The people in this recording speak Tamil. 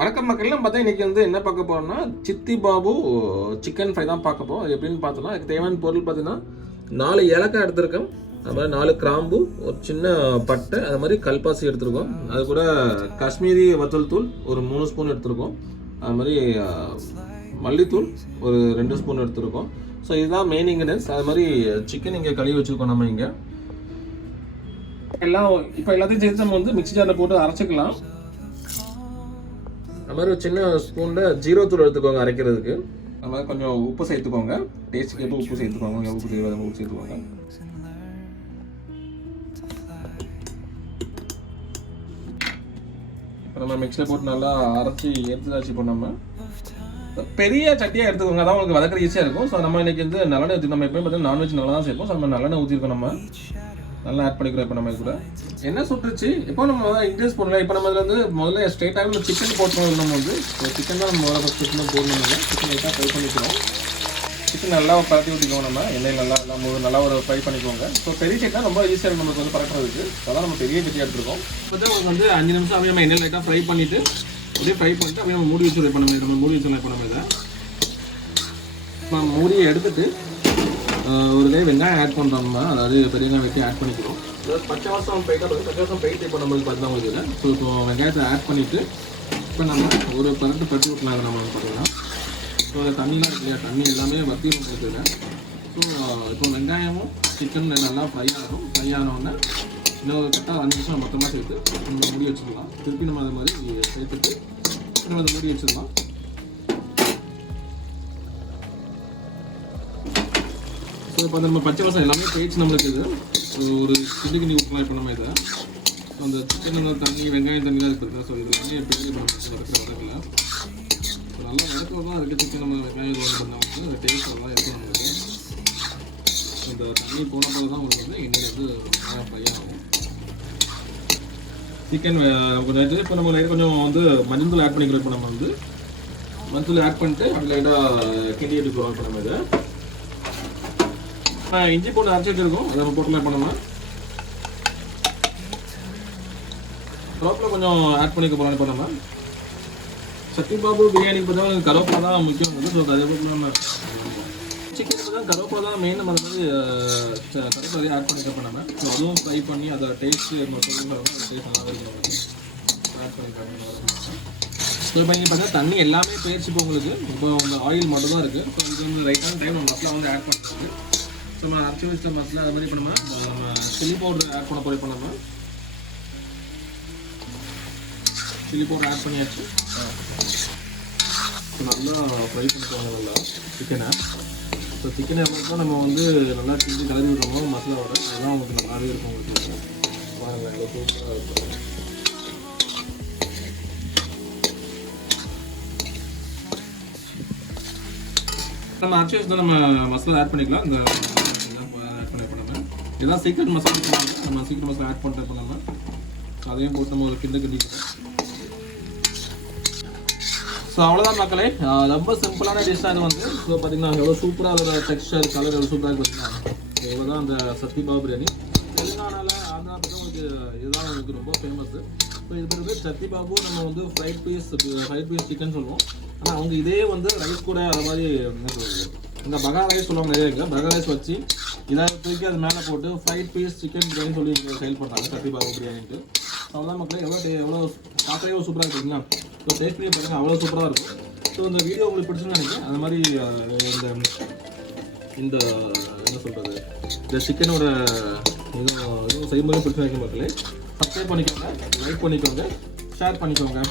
வணக்கம் மக்கள்லாம் பார்த்தா இன்றைக்கி வந்து என்ன பார்க்க போகிறோம்னா சித்தி பாபு சிக்கன் ஃப்ரை தான் பார்க்க போகிறோம். அது எப்படின்னு பார்த்தோன்னா அதுக்கு தேவையான பொருள் பார்த்தீங்கன்னா 4 ஏலக்காய் எடுத்திருக்கோம், அது மாதிரி 4 கிராம்பு, ஒரு சின்ன பட்டை, அது மாதிரி கல்பாசி எடுத்துருக்கோம். அது கூட காஷ்மீரி வத்தல் தூள் ஒரு 3 ஸ்பூன் எடுத்துருக்கோம். அது மாதிரி மல்லித்தூள் ஒரு 2 ஸ்பூன் எடுத்துருக்கோம். ஸோ இதுதான் மெயின் இன்கிரியன்ஸ். அது மாதிரி சிக்கன் இங்கே கழுவி வச்சுருக்கோம். நம்ம இங்கே எல்லாம் இப்போ எல்லாத்தையும் சேர்த்து நம்ம வந்து மிக்ஸி ஜாரில் போட்டு அரைச்சிக்கலாம். அது மாதிரி ஒரு சின்ன ஸ்பூனில் ஜீரகத்தூள் எடுத்துக்கோங்க அரைக்கிறதுக்கு. அது மாதிரி கொஞ்சம் உப்பு சேர்த்துக்கோங்க, டேஸ்ட்டுக்கு எப்போ உப்பு சேர்த்துக்கோங்க, உப்பு தேவையான உப்பு சேர்த்துக்கோங்க. இப்போ நம்ம மிக்ஸில் போட்டு நல்லா அரைச்சி எடுத்துதாச்சு. இப்போ நம்ம பெரிய சட்டியாக எடுத்துக்கோங்க, அதான் உங்களுக்கு வதக்கிற ஈஸியாக இருக்கும். ஸோ நம்ம இன்றைக்கி வந்து நல்லெண்ணெய் ஊற்றி, நம்ம எப்பயும் பார்த்தீங்கன்னா நான்வெஜ் நல்லா தான் சேர்ப்போம். ஸோ நம்ம நல்லெண்ணெய் ஊற்றிருக்கோம், நம்ம நல்லா ஆட் பண்ணிக்கிறோம். இப்போ நம்ம கூட என்ன சுட்டுருச்சு, இப்போ நம்ம இன்ட்ரெஸ்ட் போடல. இப்போ நம்ம இதில் வந்து முதல்ல ஸ்ட்ரெயிட்டாக நம்ம சிக்கன் போட்டுருவோம். நம்ம வந்து சிக்கன் தான் நம்ம முதல்ல சிக்கன் போடணும். சிக்கன் லைட்டாக ஃப்ரை பண்ணிக்கிறோம். சிக்கன் நல்லா பரட்டி ஊற்றிக்கோங்க. நம்ம எண்ணெய் நல்லா ஒரு ஃப்ரை பண்ணிக்கோங்க. ஸோ பெரிய சட்டினா ரொம்ப ஈஸியாக இருக்கும் நமக்கு வந்து பரட்டுறதுக்கு. அதான் நம்ம பெரிய சட்டியாக எடுத்துருக்கோம். இப்போ தான் உங்களுக்கு வந்து 5 நிமிஷம் அப்படியே நம்ம எண்ணெய் லைட்டாக ஃப்ரை பண்ணிவிட்டு அப்படியே ஃப்ரை பண்ணிட்டு அப்படியே நம்ம மூடி வச்சுருவோம். இப்போ நம்ம மூடி வச்சுருவோம். இப்போ நம்ம இதை நம்ம மூடியை எடுத்துட்டு ஒரு வெங்காயம் ஆட் பண்ணுறோம். நம்ம அதாவது பெரிய வெங்காயம் வெட்டி ஆட் பண்ணிக்கிறோம். அதாவது பச்சை வாசம் போயிட்டு இப்போ நம்மளுக்கு பார்த்தா உங்களுக்கு இல்லை. ஸோ இப்போ வெங்காயத்தை ஆட் பண்ணிவிட்டு இப்போ நம்ம ஒரு பரட்டி விட்டலாம். நம்ம பார்த்தீங்கன்னா ஸோ அந்த தண்ணிலாம் இருக்கு இல்லையா, தண்ணி எல்லாமே வற்றி வந்துருக்குங்க. ஸோ இப்போ வெங்காயமும் சிக்கன் நல்லா ஃப்ரை ஆகும். ஃப்ரை ஆனோடனே இன்னொரு கரெக்டாக 5 நிமிஷம் மொத்தமாக சேர்த்து நம்ம மூடி வச்சுக்கலாம். திருப்பி நம்ம அது மாதிரி சேர்த்துட்டு நம்ம அதை மூடி வச்சுக்கலாம். ஸோ இப்போ நம்ம பச்சை வாசம் எல்லாமே போயிடுச்சு நம்மளுக்கு. இது ஒரு கிண்டி ஊற்றலாம். இப்போ நம்ம இதை அந்த சிக்கன் தண்ணி வெங்காயம் தண்ணி தான் இருக்குது. ஸோ இது எல்லாமே எப்படி வதக்கல நல்லா வதக்கம் தான் இருக்குது. சிக்கன் நம்ம வெங்காயம் இது பண்ணால் வந்து அந்த டேஸ்ட் நல்லா இருக்கும். நம்மளுக்கு அந்த தண்ணி போன போது தான் உங்களுக்கு வந்து எண்ணெய் வந்து நல்லா ஃப்ரை ஆகும். சிக்கன் கொஞ்சம் ஆயிடுச்சு. இப்போ நம்ம லைட்டாக கொஞ்சம் வந்து மஞ்சள் ஆட் பண்ணிக்கிறோம். இப்போ நம்ம வந்து மஞ்சள் ஆட் பண்ணிட்டு அப்படி லைட்டாக கிண்டி எடுக்கிறோம். இப்போ நம்ம இதை இஞ்சி போட்டு அரைச்சிட்டு இருக்கோம். அதை நம்ம போட்டுலாம் இப்போ நம்ம கருவேப்பிலை கொஞ்சம் ஆட் பண்ணிக்க போகலாம். இப்போ நம்ம சத்தி பாபு பிரியாணிக்கு பார்த்தா கருவேப்பிலை தான் முக்கியம். ஸோ அதே போல் நம்ம சிக்கனுக்கு தான் கருவேப்பிலை தான் மெயின். நம்ம வந்து கருவேப்பிலை ஆட் பண்ணிக்கப்போ நம்ம ஸோ அதுவும் ஃப்ரை பண்ணி அதை டேஸ்ட்டு டேஸ்ட் நல்லா இருக்கும் ஆட் பண்ணிக்கலாம். ஸோ இப்போ நீங்கள் பார்த்தா தண்ணி எல்லாமே போயிடுச்சு. இப்போ உங்களுக்கு இப்போ அந்த ஆயில் மட்டும் தான் இருக்குது. ஸோ இது வந்து ரைட்டான டைம் நம்ம மசாலா வந்து ஆட் பண்ணிட்டு ஸோ நம்ம அரைச்சி வச்ச மசாலா அது மாதிரி இப்போ நம்ம சில்லி பவுடர் ஆட் பண்ண போகிறோம். இப்போ நம்ம சில்லி பவுடர் ஆட் பண்ணியாச்சு. ஸோ நல்லா ஃப்ரை பண்ணிக்கோங்க நல்லா சிக்கனை. ஸோ சிக்கனை எவ்வளோ நம்ம வந்து நல்லா கிண்டி கலரி விடுறோமோ மசாலாவோட அதெல்லாம் உங்களுக்கு நல்லாவே இருக்கும். உங்களுக்கு பாருங்கள் எவ்வளோ சூப்பராக இருக்கும். நம்ம அரைச்சி வச்சு நம்ம மசாலா ஆட் பண்ணிக்கலாம். இந்த இதெல்லாம் சீக்ரெட் மசாலா சொல்லுவாங்க. நம்ம சீக்ரெட் மசாலா ஆட் பண்ணுறேன். இப்போ நம்ம அதையும் போட்டு நம்ம ஒரு கிண்டிக்கிறோம். ஸோ அவ்வளோதான் மக்களே, ரொம்ப சிம்பிளான டிஷ்ஷாக இது வந்து. ஸோ பார்த்தீங்கன்னா எவ்வளோ சூப்பராக அதோட டெக்ஸ்டர் கலர் எவ்வளோ சூப்பராக இருக்குது. எவ்வளோ தான் அந்த சத்தி பாபு பிரியாணி தெலுங்கானாவில் ஆந்திரா பக்கம் உங்களுக்கு இதுதான் உங்களுக்கு ரொம்ப ஃபேமஸ்ஸு. ஸோ இது பேர் சத்தி பாபு. நம்ம வந்து ஃப்ரைட் பீஸ் சிக்கன் சொல்லுவோம். ஆனால் அவங்க இதே வந்து ரைஸ் கூட அது மாதிரி இந்த பகா ரைஸ் சொல்லுவாங்க. நிறைய இருக்குது பகா ரைஸ் வச்சு இதை தூக்கி அது மேலே போட்டு ஃப்ரைட் பீஸ் சிக்கன் பிரியாணி சொல்லி சேல் பண்ணுறாங்க சத்தி பாபு பிரியாணிட்டு. அவ்வளோதான் மக்களே, எவ்வளோ சாப்பிடவே சூப்பராக இருக்குதுங்களா. ஸோ டேஸ்ட் பண்ணி பாருங்கள், அவ்வளோ சூப்பராக இருக்கும். ஸோ இந்த வீடியோ உங்களுக்கு பிடிச்சுன்னு நினைக்கிறேன். அந்த மாதிரி இந்த என்ன சொல்கிறது, இந்த சிக்கனோட இதுவும் செய்யும்போது பிடிச்சி நினைக்க மக்களே. சப்ஸ்கிரைப் பண்ணிக்கோங்க, லைக் பண்ணிக்கோங்க, ஷேர் பண்ணிக்கோங்க.